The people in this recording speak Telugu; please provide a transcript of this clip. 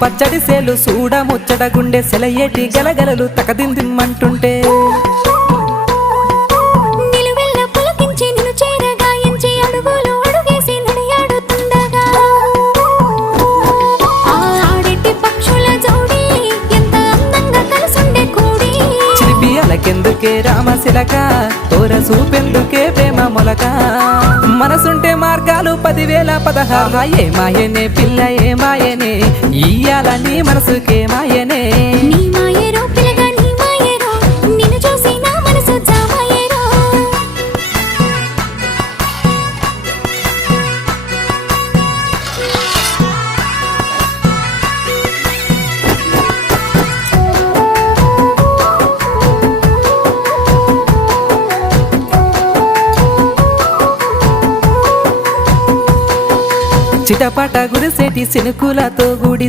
పచ్చడి సేలు సూడ ముచ్చట గుండె సెలయేటి గలగలలు తకదిందిమ్మంటుంటే. అలకెందుకే రామశిలక తోర సూపెందుకే ప్రేమ మొలక. మనసుంటే మార్గాలు పదివేల పదహారు. ఏ మాయనే పిల్ల ఏ మాయనే ఇయ్యాలని మనసుకే మాయ. చిటపట గురిసేటి శనుకులతో గుడి